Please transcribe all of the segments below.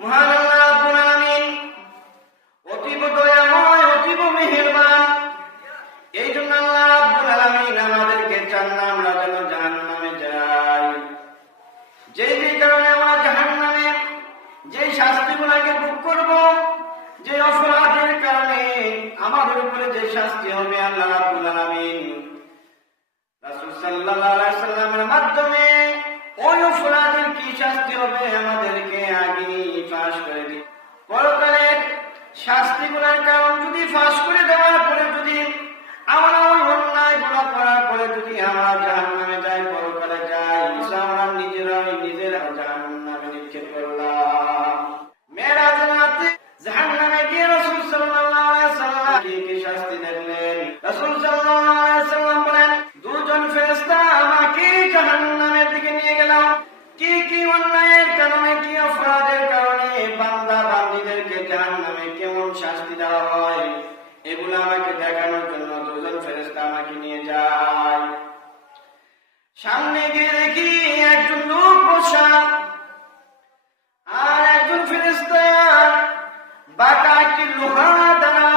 মহান আল্লাহ রাব্বুল আলামিন অতীব দয়াময়, অতীব মেহেরবান। এই জন্য আল্লাহ রাব্বুল আলামিন আমাদেরকে চান না আমরা যেন জাহান্নামে যাই। যে কারণে আমরা জাহান্নামে যে শাস্তিগুলোকে ভোগ করব, যে অপরাধের কারণে আমাদের উপরে যে শাস্তি হবে, আল্লাহ রাব্বুল আলামিন রাসূল সাল্লাল্লাহু আলাইহি ওয়াসাল্লামের মাধ্যমে ওই অপরাধের কি শাস্তি হবে আমাদেরকে আগে ফাঁস করে দিই। পরকালের শাস্তিগুলোর কারণ যদি ফাঁস করে দেওয়ার পরে যদি আমরা ওই অন্যায়গুলো করার পরে যদি আমরা জাহান্নামে যাই, পরকালে যাই, আমরা নিজেরা জাহান্নামে নিক্ষেপ করলাম। মেরাজের রাতে জাহান্নামে গিয়ে রাসূল সাল্লাল্লাহু আলাইহি ওয়াসাল্লাম কি শাস্তি দেখলেন। রাসূল সাল্লাল্লাহু আলাইহি ওয়াসাল্লাম বলেন, দুজন ফেরেশতা আমাকে জাহান্নামের দিকে নিয়ে গেল। কি অন্যায়ের কারণে, কি অপরাধের কারণে বান্দা বান্দীদেরকে জাহান্নামে কেমন শাস্তি দেওয়া হয়, এগুলো আমাকে দেখানোর জন্য দুজন ফেরেশতা আমাকে নিয়ে যায়। সামনে গিয়ে দেখি একজন লোক বসা, আর একজন ফেরেশতা বাঁকা একটি লোহা দ্বারা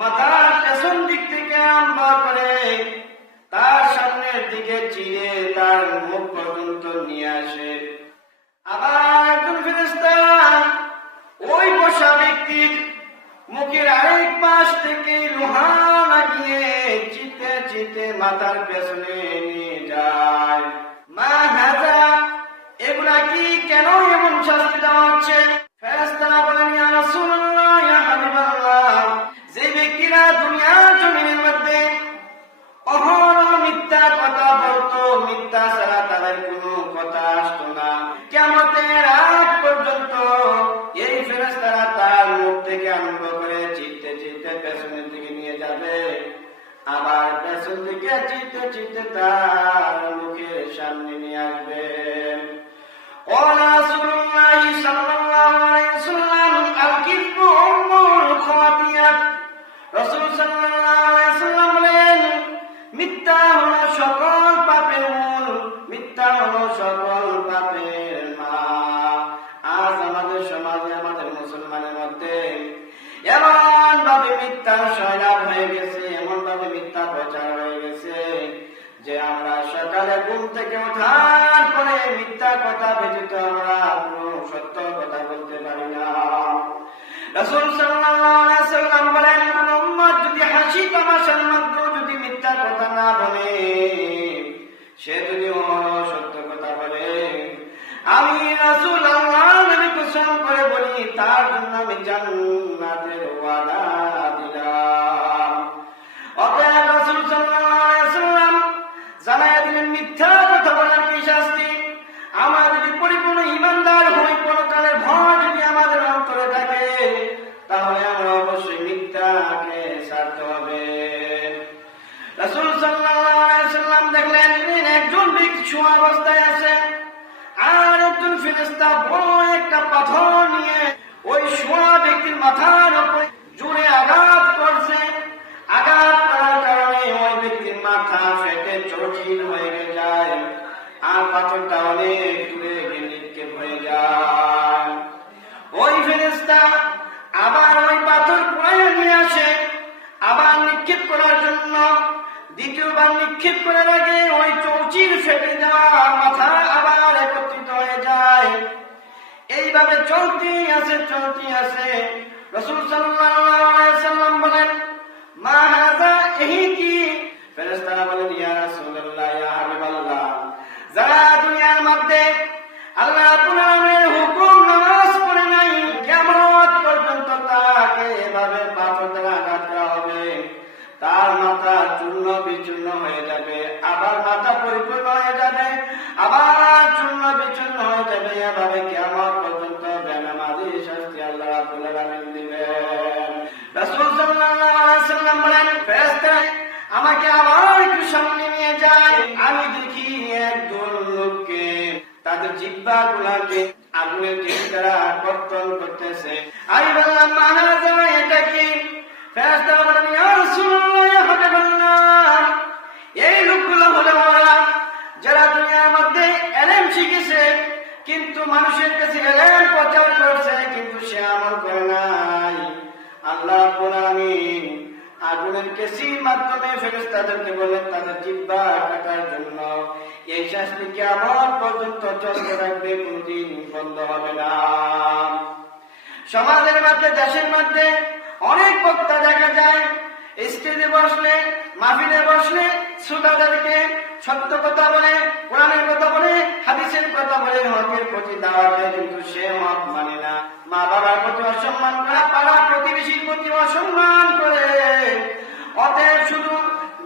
মাথার পেছন দিক থেকে আরম্ভ করে তার সামনের দিকে চিরে তার মুখ পর্যন্ত নিয়ে আসে। আবার একজন ফেরেশতা ওই বসা ব্যক্তির মুখের আরেক পাশ থেকে লোহা লাগিয়ে চিতে চিতে মাথার পেছনে নিয়ে যায়। মা হাজা, এগুলা কি, কেন এমন শাস্তি দেওয়া হচ্ছে? ফেরেশতারা বলেন, ইয়া রাসূলুল্লাহ, ইয়া হাবিবাল্লাহ, যে ব্যক্তিরা দুনিয়ার জমিনের মধ্যে অহরহ মিথ্যা কথা বলতো, মিথ্যা ছাড়া তাদের কোনো কথা আসতো না, কিয়ামতের আগ পর্যন্ত এই ফেরেশতারা তার মুখ থেকে আরম্ভ করে চিতে চিতে পেছনের দিকে নিয়ে যাবে, আবার পেছন দিকে চিতে চিতে তার মুখের সামনে নিয়ে আসবে। রাসূলুল্লাহ সাল্লাল্লাহু আলাইহি ওয়াসাল্লাম আল-কিযবু উম্মুল খাতিয়াত। রাসূল সাল্লাল্লাহু আলাইহি ওয়াসাল্লাম বলেন, মিথ্যা হলো সকল পাপের মূল, মিথ্যা হলো সকল পাপের মা। আজ আমাদের সমাজে, আমাদের মুসলমানের মধ্যে এমন ভাবে মিথ্যা সয়লাভ হয়ে গেছে, এমন ভাবে মিথ্যা প্রচার হয়ে গেছে যে আমরা সকালে ঘুম থেকে ওঠার পরে মিথ্যা কথা ব্যতীত আমরা কোনো সত্য কথা বলতে পারি না। রাসূল সাল্লাল্লাহু আলাইহি ওয়াসাল্লাম বলেন, কোন উম্মত যদি হাসি তামাশার মধ্যে যদি মিথ্যা কথা না বলে, সে যদি সত্য কথা বলে, আমি রাসূল আল্লাহর নবী কসম করে বলি, তার জন্য আমি জান্নাতের ওয়াদা দিলাম। অতএব রাসূল সাল্লাল্লাহু আলাইহি ওয়াসাল্লাম জানায়া দিলেন মিথ্যা কথা বলার কি শাস্তি। আমরা যদি পরিপূর্ণ ঈমানদার হই, পরকালের ভয় যদি আমাদের অন্তরে থাকে, তাহলে আমরা অবশ্যই মিথ্যাকে ছাড়তে হবে। রাসূল সাল্লাল্লাহু আলাইহি ওয়াসাল্লাম দেখলেন একজন ব্যক্তি শোয়া অবস্থায় আছে, আর একজন ফেরেশতা বড় একটা পাথর নিয়ে ওই শোয়া ব্যক্তির মাথার উপরে জোরে আঘাত করছে। আঘাত করার কারণে ওই ব্যক্তির মাথা ফেটে চৌচির হয়ে যায়, আর পাথরটা অনেক দূরে গিয়ে নিক্ষেপ হয়ে যায়। ওই ফেরেশতা আবার ওই পাথর কুড়াইয়ে নিয়ে আসে, আবার নিক্ষেপ করার জন্য। দ্বিতীয়বার নিক্ষেপ করার আগে ওই চৌচির ফেটে যাওয়া মাথা আবার একত্রিত হয়ে যায়। এইভাবে চলতে আছে। রাসূল সাল্লাল্লাহু আলাইহি ওয়াসাল্লাম বলেন, মা হাযা, এই কি? ফেরেশতারা বলেন, ইয়া রাসূলুল্লাহ, ইয়া হাবিবাল্লাহ, যারা দুনিয়ার মধ্যে আল্লাহ রাব্বুল আলামিনের হুকুম নামাজ পড়ে নাই, কিয়ামত পর্যন্ত তাকে এভাবে পাথর দ্বারা আঘাত করা হবে, তার মাথা চূর্ণ বিচূর্ণ হয়ে যাবে, আবার মাথা পরিপূর্ণ হয়ে যাবে, আবার চূর্ণ বিচূর্ণ হয়ে যাবে, এভাবে কিয়ামত পর্যন্ত বেনামাজি শাস্তি আল্লাহ রাব্বুল আলামিন দিবেন। রাসূল সাল্লাল্লাহু আলাইহি ওয়াসাল্লাম বলেন, ফেরেশতা আমাকে আবার একটু সামনে নিয়ে যায়। আমি দেখি একদল লোককে তাদের জিহ্বাগুলোকে আগুনের তীর দ্বারা কর্তন করতেছে। আমি বললাম, মা হাযা, এটা কি? ফেরেশতারা বলেন, ইয়া রাসূলুল্লাহ, ইয়া হাবিবাল্লাহ, এই লোকগুলো হলো ওরা যারা দুনিয়ার মধ্যে ইলম শিখেছে, কিন্তু মানুষের কাছে এলেম প্রচার করছে, কিন্তু সে আমল করে নাই। আল্লাহ রাব্বুল আলামিন আগুনের কেসির মাধ্যমে ফেরেশতাদেরকে বলেন তাদের জিহ্বা কাটার জন্য এই শাস্তি কিয়ামত পর্যন্ত চলতে থাকবে, কোনদিন বন্ধ হবে না। সমাজের মধ্যে, দেশের মধ্যে অনেক বক্তা দেখা যায় স্টেজে বসলে, মাহফিলে বসলে শ্রোতাদেরকে সত্য কথা বলে, কোরআনের কথা বলে, হাদিসের কথা বলে, হকের প্রতি দাওয়াত দেয়, কিন্তু সে হক মানে না। মা বাবার প্রতি অসম্মান করে, পাড়া প্রতিবেশীর প্রতি অসম্মান করে। অতএব শুধু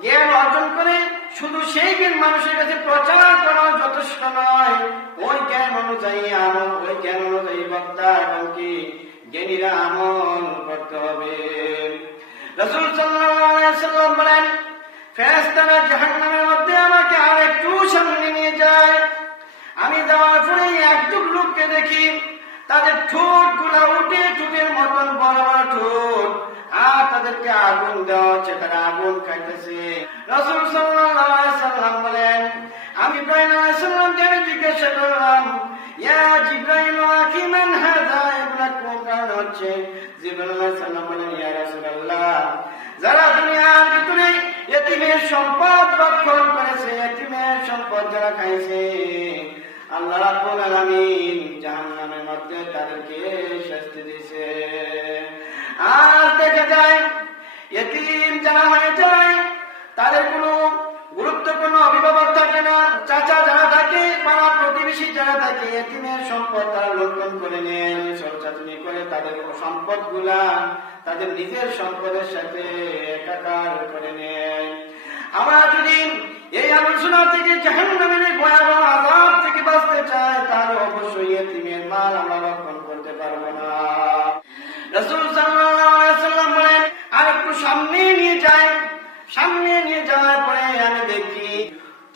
জ্ঞান অর্জন করে শুধু সেই জ্ঞান মানুষের কাছে প্রচার করা যথেষ্ট নয়। ওই জ্ঞান অনুযায়ী আমল, ওই জ্ঞান অনুযায়ী বক্তা এবং কি জ্ঞানীরা আমল করতে হবে। রাসূল সাল্লাল্লাহু আলাইহি ওয়াসাল্লাম বলেন, ফেরেশতারা জাহান্নামের মধ্যে আমাকে আর একটু সামনে নিয়ে যায়। আমি যাওয়ার পরে একদম লোককে দেখি, তাদের ঠোঁট গুলা উঠে, ঠোঁটের মতন বড় বড় ঠোঁট, আর তাদেরকে আগুন দেওয়া হচ্ছে, তারা আগুন খাইতেছে। রাসূল সাল্লাল্লাহু আলাইহি ওয়াসাল্লাম বলেন, আমি ইব্রাহিম আলাইহিস সালামকে জিজ্ঞাসা করলাম, ইয়া জিবরাইল আখি মান হাযা, এগুলা কোন কারণ হচ্ছে? জিবরাইল আলাইহিস সালাম বলেন, ইয়া রাসূলুল্লাহ, যারা দুনিয়ার ভিতরে ইতিমের সম্পদ রক্ষণ করেছে, ইতিমের সম্পদ যারা খাইছে, আল্লাহ রাব্বুল আলামিন জাহান্নামের মধ্যে তাদেরকে শাস্তি দিয়েছে। আর দেখা যায় ইতিম যারা হয়ে যায়, তাদের কোনো গুরুত্বপূর্ণ অভিভাবক থাকে না, চাচা যারা থাকে, পাড়া প্রতিবেশী যারা থাকে, ইতিমের সম্পদ তারা লুণ্ঠন করে নেয়, চর্চাচুনি করে তাদের সম্পদ গুলা তাদের নিজের সম্পদের সাথে একাকার করে নেয়। আমরা যদি এই আলোচনা থেকে জাহান্নামের ভয়াবহ আযাব থেকে বাঁচতে চাই, তাহলে অবশ্যই ইতিমের মাল আমরা রক্ষণ করতে পারবো না। রাসূল সাল্লাল্লাহু আলাইহি ওয়াসাল্লাম বলেন, আর একটু সামনে নিয়ে যায়। সামনে নিয়ে যাওয়ার পরে আমি দেখি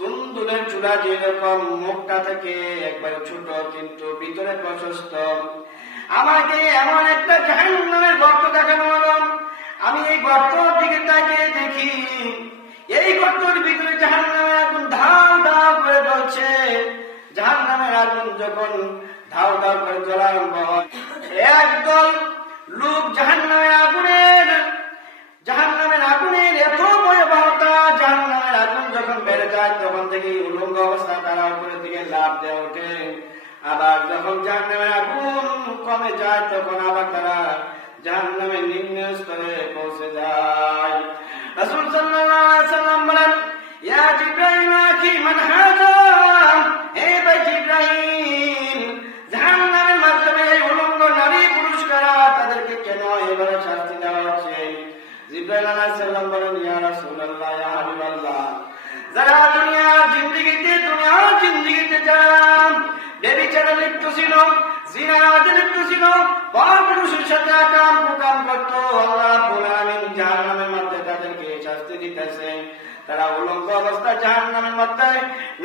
তুন্দুলের চূড়া যেরকম মুখটা থেকে একবারে ছোট, কিন্তু ভিতরে প্রশস্ত। আমাকে এমন একটা জাহান্নামের গর্ত দেখানো হলো। আমি এই গর্তের দিকে তাকিয়ে দেখি, এই গর্তের ভিতরে জাহান্নামের আগুন ধাও ধাও করে জ্বলছে। জাহান্নামের আগুন যখন ধাও ধাও করে জ্বলা আরম্ভ হয়, একদল লোক জাহান্নামের আগুনের এত ভয়াবহতা, জাহান্নামের আগুন যখন বেড়ে যায় তখন থেকে উলঙ্গ অবস্থা তারা উপরের দিকে লাফ দেওয়া ওঠে। আবার যখন জাহান্নামের আগুন কমে যায় তখন আবার তারা জাহান্নামের নিম্ন স্তরে পৌঁছে যায়। রাসূল সাল্লাল্লাহু আলাইহি ওয়াসাল্লাম বলেন, ইয়া জিবরাইল আখি মান হাযা, হে ভাই জিবরাইল, জাহান্নামের মাধ্যমে এই উলঙ্গ নারী পুরুষ কারা, তাদেরকে কেন এভাবে শাস্তি দেওয়া হচ্ছে? জিবরাইল আলাইহিস সালাম বলেন, ইয়া রাসূলুল্লাহ, ইয়া হাবিবাল্লাহ, যারা দুনিয়ার জিন্দেগিতে যারা ব্যভিচারে লিপ্ত ছিল, জিনাতে লিপ্ত ছিল, পরপুরুষের সাথে আকাম কুকাম করত, আল্লাহ রাব্বুল আলামিন জাহান্নামের মধ্যে তাদেরকে শাস্তি দিতেছে। তারা উলঙ্গ অবস্থা জাহান্নামের মধ্যে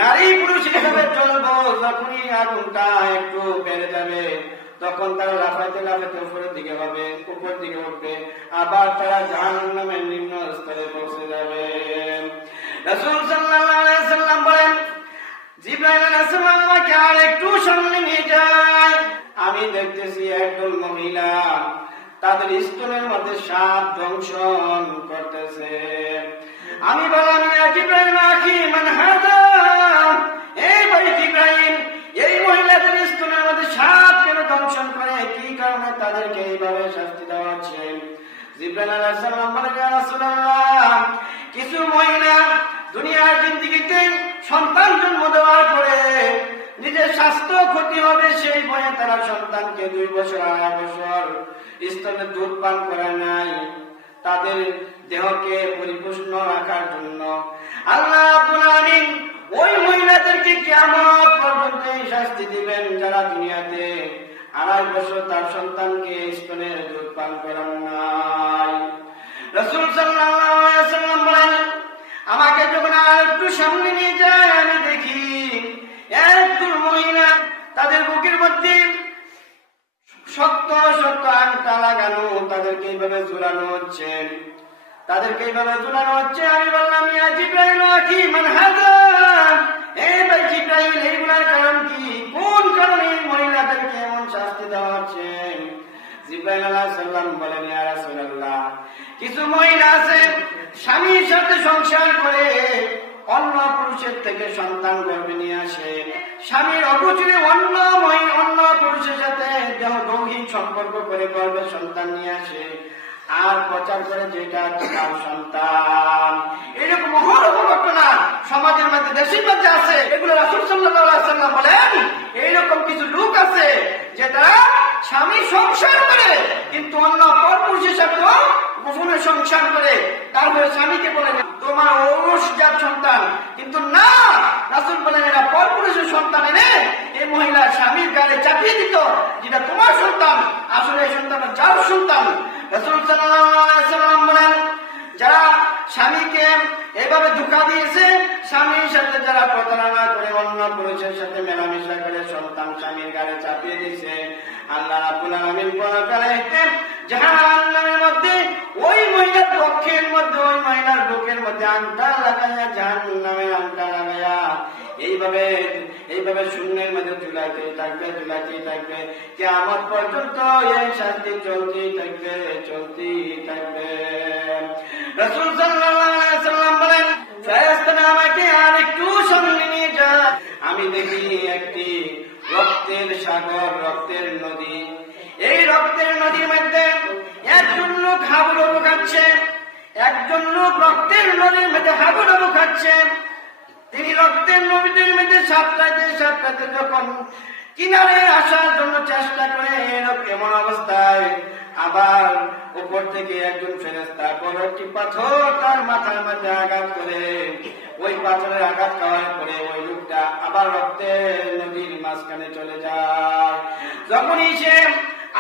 নারী পুরুষ হিসেবে চলবো। যখনই আগুনটা একটু বেড়ে যাবে তখন তারা লাফাইতে লাফাইতে উপরের দিকে হবে, উপর দিকে উঠবে, আবার তারা জাহান্নামের নিম্ন স্তরে পৌঁছে যাবে। রাসূল সাল্লাল্লাহু আলাইহি ওয়াসাল্লাম বলেন, জিবরাইল আলাইহিস সালাম আমাকে আর একটু সামনে নিয়ে যায়। আমি দেখতেছি একদল মহিলা তাদের স্তনের মধ্যে সাপ দংশন করতেছে। আমি বললাম, ইয়া জিবরাইল আখি মান হাযা, এই ভাই জিবরাইল, এই মহিলাদের স্তনের মধ্যে সাপ কেন দংশন করে, কি কারণে তাদেরকে এইভাবে শাস্তি দেওয়া হচ্ছে? জিবরাইল আলাইহিস সালাম বলেন, ইয়া রাসূলুল্লাহ, কিছু মহিলা দুনিয়ার জিন্দেগিতে সন্তান জন্ম দেওয়ার পরে নিজের স্বাস্থ্য ক্ষতি হবে সেই ভয়ে তারা সন্তানকে 2 বছর 2.5 বছর স্তনে দুধ পান করায় নাই। তাদের দেহকে পরিপুষ্ট রাখার জন্য আল্লাহ রাব্বুল আলামিন ওই মহিলাদেরকে কিয়ামত পর্যন্ত শাস্তি দিবেন, যারা দুনিয়াতে 2.5 বছর তার সন্তানকে স্তনে দুধ পান করান নাই। রাসূল সাল্লাল্লাহু আলাইহি ওয়াসাল্লাম বলেন, আমাকে যখন আর একটু সামনে নিয়ে যায়, আমি দেখি একদল মহিলা তাদের বুকের মধ্যে শক্ত শক্ত আংটা লাগানো, তাদেরকে এইভাবে ঝুলানো হচ্ছে, আমি বললাম, ইয়া জিবরাইল আখি মান হাযা, এই ভাই জিবরাইল, এইগুলার কারণ কি? কোন কারণে মহিলাদেরকে এমন শাস্তি দেওয়া হচ্ছে? জিবরাইল আলাইহিস সালাম বলেন, ইয়া রাসূলুল্লাহ, কিছু মহিলা আছে স্বামীর সাথে সংসার করে অন্য পুরুষের থেকে সন্তান গর্ভে নিয়ে আসে, স্বামীর অগোচরে অন্য পুরুষের সাথে দৈহিক সম্পর্ক করে গর্ভে সন্তান নিয়ে আসে, আর প্রচার করে যেটা তোমার সন্তান। এরকম অহরহ ঘটনা সমাজের মধ্যে, দেশের মধ্যে আছে। এগুলো রাসূল সাল্লাল্লাহু আলাইহি ওয়াসাল্লাম বলেন, এইরকম কিছু লোক আছে যে তারা স্বামী সংসার করে কিন্তু অন্য পরপুরুষের সাথেও গোপনে সংসার করে, তারপরে স্বামীকে বলে তোমার ঔরসজাত সন্তান, কিন্তু না, রাসূল বলেন এরা পরপুরুষের সন্তান এনে এই মহিলা স্বামীর গায়ে চাপিয়ে দিত যেটা তোমার সন্তান, আসলে এই সন্তান যার সন্তান। রাসূল সাল্লাল্লাহু আলাইহি ওয়াসাল্লাম বলেন, যারা স্বামীকে এভাবে ধোঁকা দিয়েছে, স্বামীর সাথে যারা প্রতারণা করে অন্য পুরুষের সাথে মেলামেশা করে সন্তান স্বামীর গায়ে চাপিয়ে দিয়েছে, আল্লাহ রাব্বুল আলামিন পরকালে জাহান্নামের মধ্যে ওই মহিলার পক্ষের মধ্যে, ওই মহিলার বুকের মধ্যে আংটা লাগাইয়া, জাহান্নামের আংটা লাগাইয়া এইভাবে শূন্যের মধ্যে ঝুলাইতে থাকবে কিয়ামত পর্যন্ত। এই শাস্তি চলতেই থাকবে। রাসূল সাল্লাল্লাহু আলাইহি ওয়াসাল্লাম বলেন, ফেরেশতারা আমাকে আর একটু সামনে নিয়ে যায়, আমি দেখি একটি রক্তের সাগর, রক্তের নদী। এই রক্তের নদীর মধ্যে একজন লোক হাবুডুবু খাচ্ছে, একজন লোক রক্তের নদীর মধ্যে হাবুডুবু খাচ্ছে। তিনি রক্তের নদীর মধ্যে সাঁতরাইতে যখন কিনারে আসার জন্য চেষ্টা করে, এমন অবস্থায় আবার উপর থেকে একজন ফেরেশতা বড় একটি পাথর তার মাথার মধ্যে আঘাত করে, ওই পাথরের আঘাত খাওয়ার পরে ওই লোকটা আবার রক্তের নদীর মাঝখানে চলে যায়। যখনই সে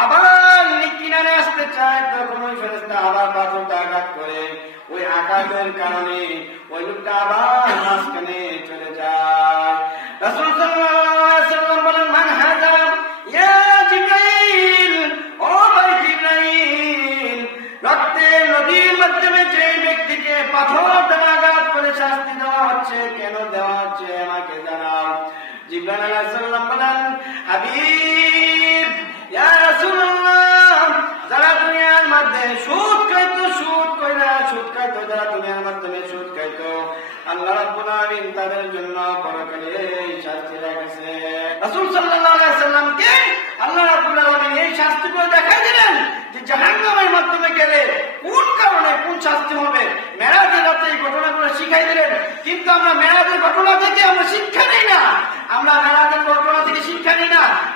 আবার কিনারে আসতে চায়, তখন ওই ফেরেশতা আবার পাথরটা আঘাত করে, ওই আঘাতের কারণে ওই লোকটা আবার মাঝখানে চলে যায়। রাসূল সাল্লাল্লাহু আলাইহি ওয়াসাল্লাম বলেন, মান হাযা ইয়া জিবরাইল, ও ভাই জিবরাইল, রক্তের নদীর মাধ্যমে যে ব্যক্তিকে পাথর দ্বারা আঘাত করে শাস্তি দেওয়া হচ্ছে, কেন দেওয়া হচ্ছে আমাকে জানাও। জিবরাইল আলাইহিস সালাম বলেন, হাবিব ইয়া রাসূলুল্লাহ, যারা দুনিয়ার মধ্যে সুদ খাইতো, যারা দুনিয়ার মাধ্যমে সুদ খাইতো, আল্লাহ রাব্বুল আলামিন তাদের জন্য পরকালে এই শাস্তি রেখেছে। রাসূল সাল্লাল্লাহু আলাইহি ওয়াসাল্লামকে আল্লাহ রাব্বুল আলামিন এই শাস্তিগুলো দেখাই দিলেন যে জাহান্নামের মাধ্যমে গেলে কোন কারণে কোন শাস্তি হবে। মেরাজের রাতে এই ঘটনাগুলো শিখাই দিলেন, কিন্তু আমরা মেরাজের ঘটনা থেকে আমরা শিক্ষা নেই না।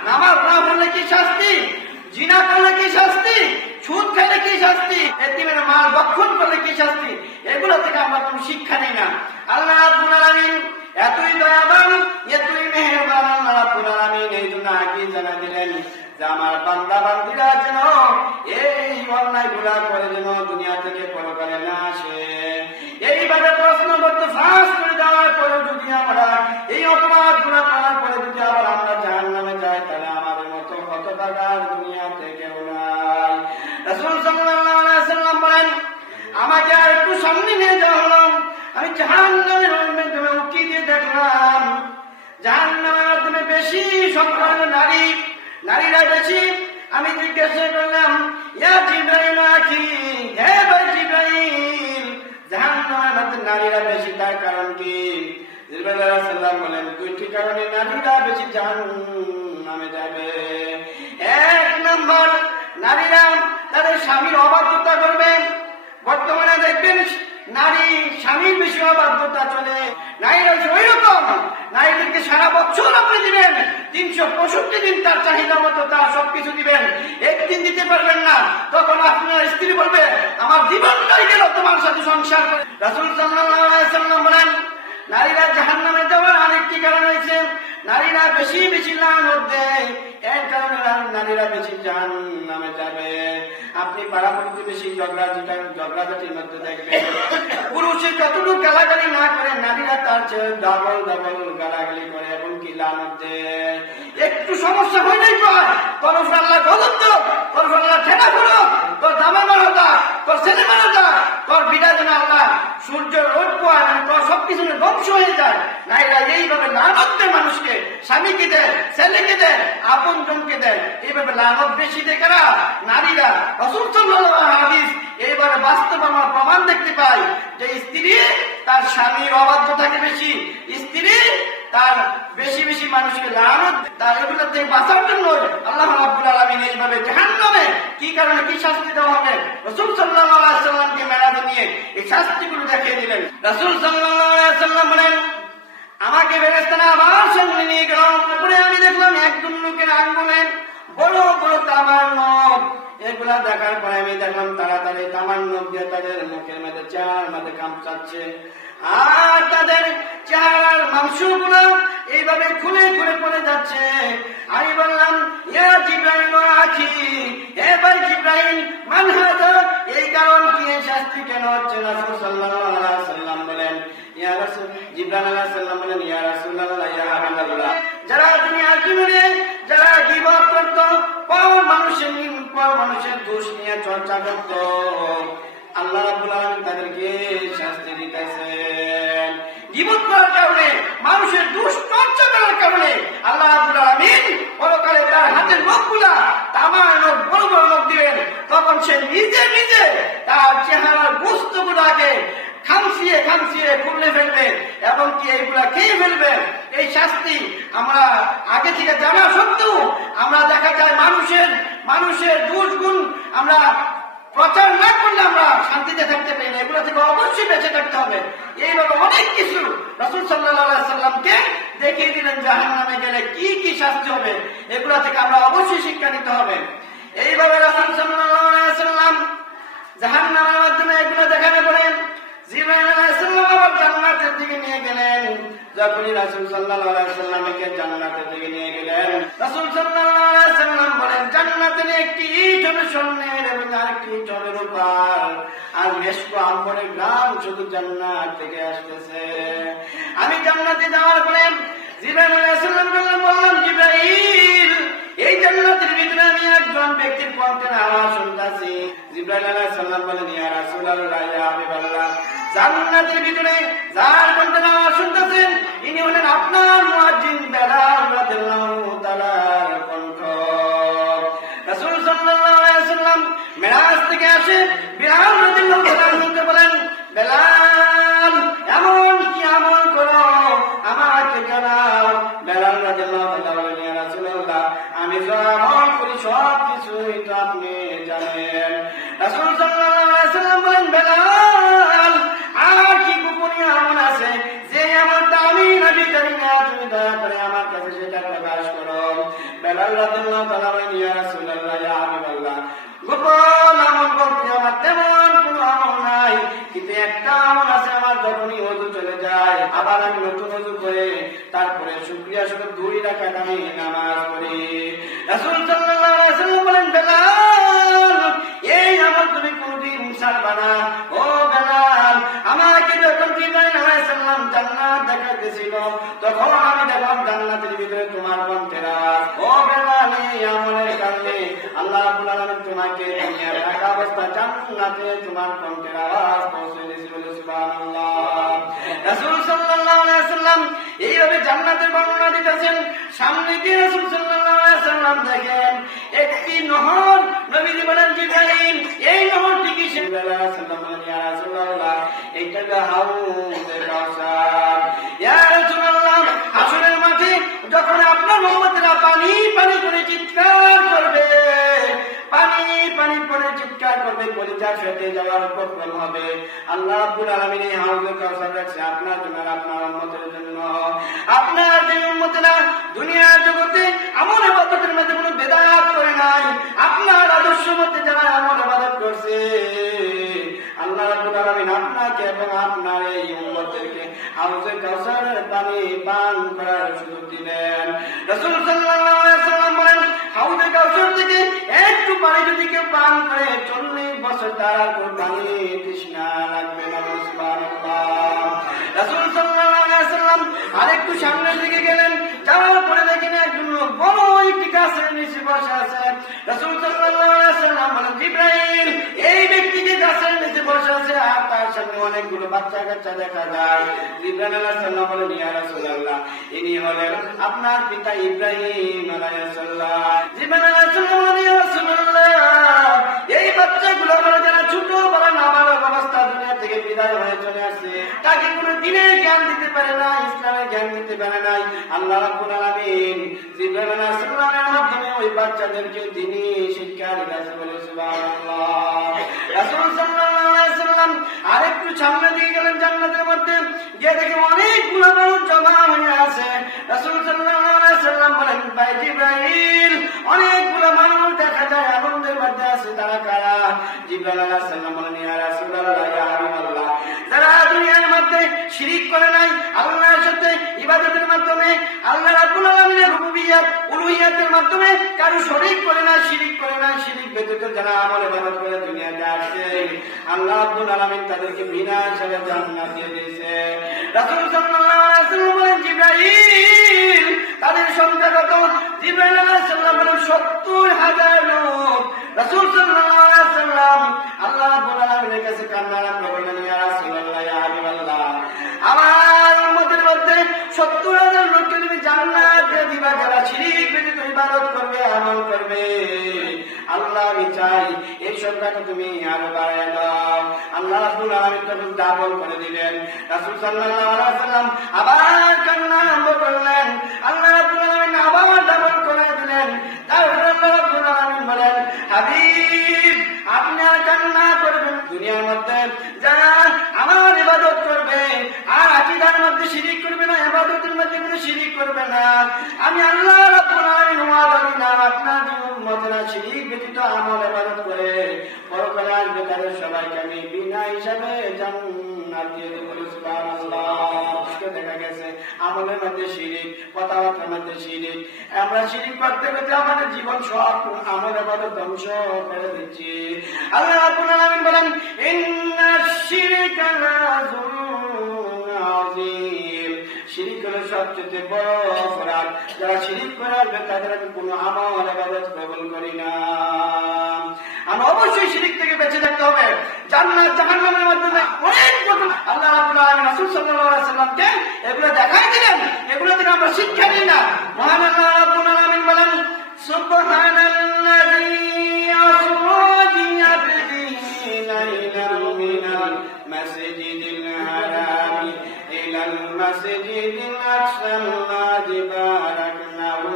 নামাজ না পড়লে কি শাস্তি, জিনা করলে কি শাস্তি, সুদ খাইলে কি শাস্তি, এতিমের মাল ভক্ষণ করলে কি শাস্তি, এগুলো থেকে আমরা কোনো শিক্ষা নেই না। আল্লাহ রাব্বুল আলামিন এতই দয়াবান, এতই মেহেরবান। আল্লাহ রাব্বুল আলামিন এই জন্য আগে জানা দিলেন যে আমার বান্দা বান্দীরা যেন এই অন্যায় গুলা করে যেন দুনিয়া থেকে পরকালে না আসে। এইভাবে প্রশ্ন করতে ফাঁস করে দেওয়ার পরে যদি আমরা এই অপরাধ গুলা করার পরে যদি আবার আমরা জাহান্নামে যাই, তাহলে আমাদের মতো হতভাগার দুনিয়াতে কেউ নাই। রাসূল সাল্লাল্লাহু আলাইহি ওয়াসাল্লাম বলেন, আমাকে আর একটু সামনে নিয়ে যাওয়া হলো, আমি জাহান্নামের মাধ্যমে উকি দিয়ে দেখলাম, জাহান্নামের মাধ্যমে বেশি সংখ্যা নারীরা বেশি। আমি জিজ্ঞাসা করলাম, ইয়া জিবরাইল আখি, হে ভাই জিবরাইল, জাহান্নামের মধ্যে নারীরা বেশি, তার কারণ কি? জিবরাইল আলাইহিস সালাম বলেন, দুইটি কারণে নারীরা বেশি জাহান্নামে যাবে। এক নম্বর, নারীরা তাদের স্বামীর অবাধ্যতা করবে। বর্তমানে দেখবেন নারী স্বামীর বেশি অবাধ্যতা চলে। নারীরা ওই রকম, নারীদেরকে সারা বছর আপনি দিবেন, 365 দিন তার চাহিদা মতো তার সবকিছু দিবেন, একদিন দিতে পারবেন না, তখন আপনার স্ত্রী বলবে আমার জীবনটাই গেল তোমার সাথে সংসার করে। রাসূল সাল্লাল্লাহু আলাইহি ওয়াসাল্লাম বলেন, নারীরা জাহান্নামে যাওয়ার আরেকটি কারণ হয়েছে, নারীরা বেশি লানত দেয়, এর কারণে নারীরা বেশি জাহান্নামে যাবে। আপনি পাড়া প্রতিবেশী ঝগড়াঝাটির মধ্যে দেখবেন, পুরুষের যতটুকু গালাগালি না করে, নারীরা তার চেয়ে ডাবল গালাগালি করে এবং কি লানত দেয়। একটু সমস্যা হইলেই পায়, তোর আল্লাহ গলত দাও, তোর আল্লাহ ঠেকা করো, তোর দামে মারা দা, তোর ছেলে মারা দা, তোর বিটা যেন আল্লাহ সূর্য রোদ পোয়া, তোর সবকিছু পিছনে ধ্বংস হয়ে যায়। নারীরা এইভাবে লানত দেয় মানুষকে, স্বামীকে দেয়, ছেলেকে দেয়, আপন জনকে দেয়, এইভাবে লানত বেশি দেয় কারা? নারীরা। রাসূল সাল্লাল্লাহু আলাইহি হাদিস এইবারে বাস্তব আমরা প্রমাণ দেখতে পাই যে স্ত্রী তার স্বামীর অবাধ্য থাকে বেশি, স্ত্রী তার বেশি বেশি মানুষকে লানত, তার এগুলো থেকে বাঁচার জন্য আল্লাহ রাব্বুল আলামিন এইভাবে জাহান্নামে কি কারণে কি শাস্তি দেওয়া হবে রাসূল সাল্লাল্লাহু আলাইহি সাল্লামকে মেরাজে নিয়ে এই শাস্তিগুলো দেখিয়ে দিলেন। রাসূল সাল্লাল্লাহু আলাইহি সাল্লাম বলেন, আমাকে ফেরেশতারা আবার সামনে নিয়ে গেল। তারপরে আমি দেখলাম একজন লোকের আঙ্গুলে বড় বড় তামার নখ। এগুলা দেখার পরে আমি দেখলাম তাড়াতাড়ি তামার নখ দিয়ে তাদের মুখের মধ্যে চার মধ্যে কামড়াচ্ছে, আর তাদের চেহারার মাংসগুলো এইভাবে খুলে খুলে পড়ে যাচ্ছে। আমি বললাম, ইয়া জিবরাইল আখি, হে ভাই জিবরাইল, মান হাযা, এই কারণ কি, এই শাস্তি কেন হচ্ছে? রাসূল সাল্লাল্লাহু আলাইহি সাল্লাম বলেন, ইয়া রাসূল, জিবরাইল আলাইহিস সালাম বলেন, ইয়া রাসূলুল্লাহ, ইয়া হাবিবাল্লাহ, যারা দুনিয়ার জীবনে যারা গীবত করত, মানুষের দোষ নিয়ে চর্চা করত, আল্লাহ রাব্বুল আলামিন তাদেরকে শাস্তি দিতেছেন। গীবত করার কারণে, মানুষের দোষ চর্চা করার কারণে আল্লাহ রাব্বুল আলামিন পরকালে তার হাতের নখগুলা তামার নখ, বড় বড় নখ দিবেন। তখন সে নিজে নিজে তার চেহারার বস্তুগুলাকে খামচিয়ে খামচিয়ে খুলে ফেলবে এবং কি এইগুলা খেয়ে ফেলবে। এই শাস্তি আমরা আগে থেকে জানা সত্ত্বেও আমরা দেখা যায় মানুষের দোষ গুণ আমরা প্রচার না করলে আমরা শান্তিতে থাকতে পারি না। এগুলো থেকে অবশ্যই বেঁচে থাকতে হবে। এইভাবে অনেক কিছু রাসূল সাল্লাল্লাহু আলাইহি সাল্লামকে দেখিয়ে দিলেন জাহান্নামে গেলে কি কি শাস্তি হবে, এগুলো থেকে আমরা অবশ্যই শিক্ষা নিতে হবে। এইভাবে রাসূল সাল্লাল্লাহু আলাইহি সাল্লাম জাহান্নামের মাধ্যমে এগুলো দেখাতে পারেন। জিবরাইল আলাইহিস সালাম আবার জান্নাতের দিকে নিয়ে গেলেন। যখনই রাসূল সাল্লাল্লাহু আলাইহি সাল্লামকে জান্নাতের দিকে নিয়ে গেলেন, রাসূল সাল্লাল্লাহু আলাইহি সাল্লাম বলেন, জান্নাতের একটি ইট হবে স্বর্ণের এবং আরেকটি ইট হবে রূপার, আর মেশক আম্বরের ঘ্রাণ শুধু জান্নাত থেকে আসতেছে। আমি জান্নাতে যাওয়ার পরে জিবরাইল আলাইহিস সালাম বললাম, জিবরাইল, এই জান্নাতের ভিতরে আমি একজন ব্যক্তির কণ্ঠের আওয়াজ শুনতেছি। জিবরাইল আলাইহিস সালাম বলেন, ইয়া রাসূলুল্লাহ, ইয়া হাবিবাল্লাহ, জান্নাতের ভিতরে যার কণ্ঠের আওয়াজ শুনতেছেন ইনি হলেন আপনার মুয়াজ্জিন বেলাল রাদিয়াল্লাহু তাআলার কণ্ঠ। রাসূল সাল্লাল্লাহু আলাইহি সাল্লাম মিরাজ থেকে আসে, বেলাল রাদিয়াল্লাহু তাআলা বলেন, বেলাল, এমন কি আমল করো আমাকে জানাও। বেলাল রাদিয়াল্লাহু তাআলা বলেন, ইয়া রাসূলুল্লাহ, আমি যা আমল করি সব কিছুই তো আপনি জানেন। রাসূল সাল্লাল্লাহু আলাইহি সাল্লাম বলেন, বেলাল, আর কি গোপনীয় আমল আছে যে আমলটা আমি নবী জানি না, তুমি দয়া করে আমার কাছে সেটা প্রকাশ করো। বেলাল রাদিয়াল্লাহু তাআলা বলেন, ইয়া রাসূলুল্লাহ, ইয়া হাবিবাল্লাহ, গোপন আমল বলতে আমার তেমন কোনো আমল নাই, কিন্তু একটা আমল আছে, আমার যখনই ওযু চলে যায় আবার আমি নতুন ওযু করে তারপরে শুকরিয়া স্বরূপ 2 রাকাত আমি নামাজ পড়ি। রাসূল সাল্লাল্লাহু আলাইহি ওয়াসাল্লাম বলেন, বেলাল, এই আমল তুমি কোনদিন ছাড়বা না। ও বেলাল, আমাকে যখন জিবরাইল আলাইহিস সালাম জান্নাত দেখাইতেছিল তখন আমি দেখলাম জান্নাতের ভিতরে তোমার কণ্ঠের আওয়াজ। ও বেলাল, এই আমলের কারণে আল্লাহ রাব্বুল আলামিন তোমাকে দুনিয়ার থাকা অবস্থা জান্নাতে তোমার কণ্ঠের আওয়াজ পৌঁছে দিয়েছে, বলে সুবহানাল্লাহ। রাসূল সাল্লাল্লাহু আলাইহি ওয়াসাল্লাম এইভাবে জান্নাতের বর্ণনা দিতেছেন। সামনে গিয়ে রাসূল সাল্লাল্লাহু আলাইহি ওয়াসাল্লাম দেখেন একটি নহর। নবীজি বলেন, জিবরাইল, এই নহরটি কি? জিবরাইল আলাইহিস সালাম বলেন, ইয়া রাসূলুল্লাহ, এইটা হাউজে কাউসার। ইয়া রাসূলুল্লাহ, হাসরের মাঠে যখন আপনার উম্মতেরা পানি পানি করে চিৎকার করবে, পানি পানি করে চিৎকার করবে, কলিজা ফেটে যাওয়ার উপক্রম হবে, আল্লাহ রাব্বুল আলামিন এই হাউজে কাউসার রাখছে আপনার জন্য, আপনার উম্মতের জন্য। আপনার যে উম্মতেরা দুনিয়ার জগতে আমল ইবাদতের মধ্যে কোনো বেদাত করে নাই, আপনার আদর্শ মতে যারা আমল ইবাদত করছে, আল্লাহ রাব্বুল আলামিন আপনাকে এবং আপনার এই উম্মতদেরকে হাউজে কাউসারের পানি পান করার সুযোগ দিবেন। রাসূল সাল্লাল্লাহু আলাইহি ওয়াসাল্লাম বলেন, হাউজে কাউসার থেকে একটু পানি যদি কেউ পান করে 40 বছর তার কোনো পানি তৃষ্ণা লাগবে না। সুবহানাল্লাহ। রাসূল সাল্লাল্লাহু আলাইহি ওয়াসাল্লাম আরেকটু সামনের দিকে গেলেন, যাওয়ার পরে দেখেন একজন লোক বড় একটি গাছের নিচে বসে আছে। রাসূল সাল্লাল্লাহু আলাইহি ওয়াসাল্লাম বলেন, জিবরাইল, এই ব্যক্তিকে গাছের নিচে বসে আছে, আর তার সামনে অনেকগুলো বাচ্চা কাচ্চা দেখা যায়। জিবরাইল আলাইহিস সালাম বলেন, ইয়া রাসূলুল্লাহ, ইনি হলেন আপনার পিতা ইব্রাহিম আলাইহিস সালাম। জিবরাইল আলাইহিস সালাম বলেন, ইয়া রাসূলুল্লাহ, এই বাচ্চাগুলো বলে যারা ছোট বড় নাবালক অবস্থা দুনিয়া থেকে বিদায় হয়ে চলে আসে, তাকে কোনো দিনের জ্ঞান দিতে পারে না, ইসলামের জ্ঞান দিতে পারে নাই। আল্লাহ রাব্বুল আলামিন জিবরাইল আলাইহিস সালামের মাধ্যমে ওই বাচ্চাদেরকে দ্বীনি শিক্ষা দিয়েছে, বলে সুবহানাল্লাহ। রাসূল সাল্লাল্লাহু আলাইহি ওয়াসাল্লাম আরেকটু সামনে দিয়ে গেলেন জান্নাতের মধ্যে, গিয়ে দেখে অনেকগুলো মানুষ জমা হয়ে আছে। রাসূল সাল্লাল্লাহু আলাইহি ওয়াসাল্লাম বলেন, ভাই জিবরাইল, অনেকগুলো মানুষ দেখা যায় আনন্দের মধ্যে আছে, তারা কারা? জিবরাইল আলাইহিস সালাম বলেন, ইয়া রাসূলুল্লাহ, ইয়া হাবিবাল্লাহ, যারা দুনিয়ার মধ্যে শিরিক করে নাই, আল্লাহর সাথে ইবাদতের মাধ্যমে আল্লাহ রাব্বুল আলামিনের রুবুবিয়্যাত উলুহিয়্যাতের মাধ্যমে কারো শরীক করে না, শিরিক করে না, শিরিক ব্যতীত যারা আমল ইবাদত করে দুনিয়াতে আসছে, আল্লাহ রাব্বুল আলামিন তাদেরকে বিনা হিসাবে জান্নাত দিয়ে দিয়েছে। রাসূল সাল্লাল্লাহু আলাইহি ওয়াসাল্লাম বলেন, জিবরাইল, তাদের সংখ্যা কত? জিবরাইল আলাইহিস সালাম বলেন ৭০,০০০ লোক। রাসূল সাল্লাল্লাহু আলাইহি ওয়াসাল্লাম আল্লাহ রাব্বুল আলামিনের কাছে কান্না আরম্ভ করলেন, ইয়া রাসূলুল্লাহ, ইয়া হাবিবাল্লাহ, আমার উম্মতের মধ্যে ৭০,০০০ লোককে তুমি জান্নাত দিয়ে দিবা যারা শিরিক ব্যতীত ইবাদত করবে, আমল করবে। আল্লাহ, আমি চাই এই সংখ্যাটা তুমি আরো বাড়ায় দাও। আল্লাহ রাব্বুল আলামিন তখন ডাবল করে দিলেন। রাসূল সাল্লাল্লাহু আলাইহি ওয়াসাল্লাম আবার কান্না আরম্ভ করলেন। আল্লাহ রাব্বুল আলামিন আবার ডাবল করে দিলেন। তারপর আল্লাহ রাব্বুল আলামিন বলেন, হাবিব, আপনি আর কান্না করবেন। দুনিয়ার মধ্যে যারা আমার ইবাদত করবে আর আকীদার মধ্যে শিরিক করবে না, ইবাদতের মধ্যে কোনো শিরিক করবে না, আমি আল্লাহ রাব্বুল আলামিন ওয়াদা দিলাম আপনার উম্মতরা শিরিক ব্যতীত আমল ইবাদত করে পরকালে আসবে, তাদের সবাইকে আমি বিনা হিসাবে জান্নাত দিয়ে দেব। সুবহানাল্লাহ। দেখা গেছে আমলের মধ্যে শিরিক, কথাবার্তার মধ্যে শিরিক, আমরা শিরিক করতে করতে আমাদের জীবন সব আমল ইবাদত ধ্বংস করে দিচ্ছি। আল্লাহ রাব্বুল আলামিন বলেন, ইন্নাশ শিরকা লাযুলমুন আযীম, শিরিক হলো সবচেয়ে বড় অপরাধ। যারা শিরিক করে তাদের আমি কোনো আমল ইবাদত কবুল করি না। আমরা অবশ্যই শিরিক থেকে বেঁচে থাকতে হবে। জান্নাত জাহান্নামের মাধ্যমে অনেক ঘটনা আল্লাহ রাব্বুল আলামিন রাসূল সাল্লাল্লাহু আলাইহি ওয়াসাল্লামকে এগুলো দেখাই দিলেন, এগুলো থেকে আমরা শিক্ষা নিই না। মহান আল্লাহ রাব্বুল আলামিন বলেন, সুবহানাল্লাযী আসরা বিআবদিহি লাইলান মিনাল মাসজিদিল হারামি ইলাল মাসজিদিল আকসাল লাযী বারাকনাহু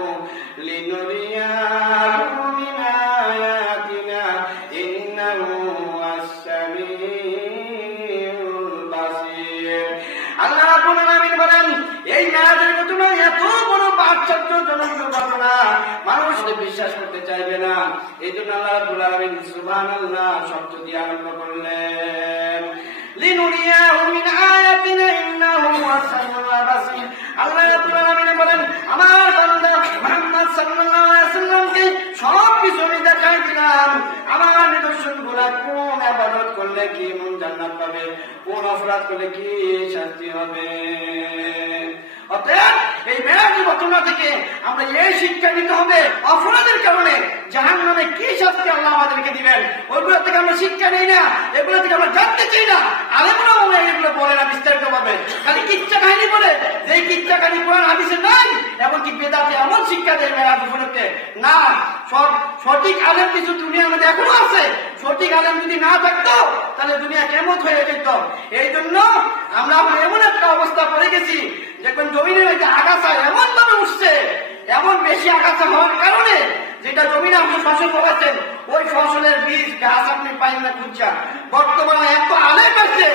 লিনুরিয়াহু মিন আয়াতিনা ইন্নাহু আস-সামিউল বাসীর। আল্লাহ রাব্বুল আলামিন বলেন, এই মেরাজের ঘটনা এত বড় আশ্চর্যজনক ঘটনা, মানুষ বিশ্বাস করতে চাইবে না। এই জন্য আল্লাহ রাব্বুল আলামিন সুবহানাল্লাহ শব্দ দিয়ে আরম্ভ করলেন, লিনুরিয়াহু মিন আয়াতিনা ইন্নাহু আস-সামিউল বাসীর। আল্লাহ রাব্বুল আলামিন বলেন, আমার বান্দা মুহাম্মদ সাল্লাল্লাহু আলাইহি ওয়াসাল্লামকে সব কিছু আমি দেখাই দিলাম। আমার নিদর্শনগুলো, কোন ইবাদত করলে কি মন জান্নাত পাবে, কোন অপরাধ করলে কি শাস্তি হবে। অতএব এই মেরাজের ঘটনা থেকে আমরা এই শিক্ষা নিতে হবে, অপরাধের কারণে জাহান্নামে কি শাস্তি আল্লাহ আমাদেরকে দিবেন, ওইগুলো থেকে আমরা শিক্ষা নেই না, এগুলো থেকে আমরা জানতে চাই না। আলেমরা এগুলো বলে না বিস্তারিত ভাবে, খালি কিচ্ছা কাহিনী বলে, যে কিচ্ছা কাহিনী কোরআন হাদিসে নাই, এমনকি বেদাতে এমন শিক্ষা দেয় মেরাজ উপলক্ষে না। সঠিক আলেম কিছু দুনিয়ার মধ্যে এখনো আছে, সঠিক আলেম যদি না থাকতো তাহলে দুনিয়া কেমন হয়ে যেত। এই জন্য আমরা এমন একটা অবস্থা পড়ে গেছি, যখন জমিনের মধ্যে আগাছা এমন ভাবে উঠছে, এমন বেশি আগাছা হওয়ার কারণে যেটা জমিনে আপনি ফসল ফলাচ্ছেন, ওই ফসলের বীজ গাছ আপনি পাইন না খুঁজছা। বর্তমানে এত আলেম আছে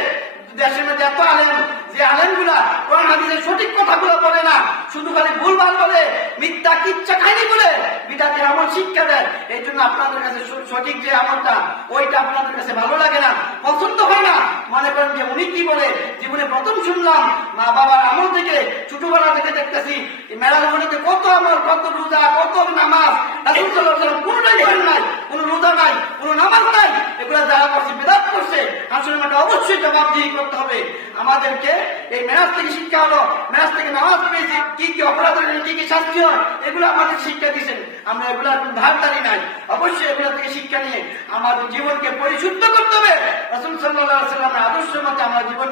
দেশের মধ্যে, এত আলেম, যে আলেমগুলা কোরআন হাদিসের সঠিক কথাগুলো বলে না, শুধু খালি ভুলভাল বলে, মিথ্যা কিচ্ছা কাহিনী বলে, বিদাতে আমল শিক্ষা দেয়। এই জন্য আপনাদের কাছে সঠিক যে আমলটা, ওইটা আপনাদের কাছে ভালো লাগে না, পছন্দ হয় না। মনে করেন যে উনি কি বলে, জীবনে প্রথম শুনলাম মা বাবার আমল থেকে, ছোটবেলা থেকে দেখতেছি মেলার মধ্যে কত আমল, কত রোজা, কত নামাজ, রাসূল সাল্লাল্লাহু আলাইহি ওয়াসাল্লাম কোনটাই করেন নাই। কোনো রোজা নাই, কোনো নামাজ নাই, এগুলা যারা করছে বেদাত করছে, আসলে আমাকে অবশ্যই জবাবদিহি করতে হবে। আমাদেরকে এই মেরাজ থেকে শিক্ষা হলো, মেরাজ থেকে নামাজ পেয়েছি, কি কি অপরাধ হলে কি কি শাস্তি হয়, এগুলো আমাদের শিক্ষা দিয়েছেন। আমরা এগুলা ধারদারি নাই, অবশ্যই এগুলা থেকে শিক্ষা নিয়ে আমাদের জীবনকে পরিশুদ্ধ করতে হবে। রাসূল সাল্লাল্লাহু আলাইহি ওয়াসাল্লামের আদর্শ মতে আমরা জীবন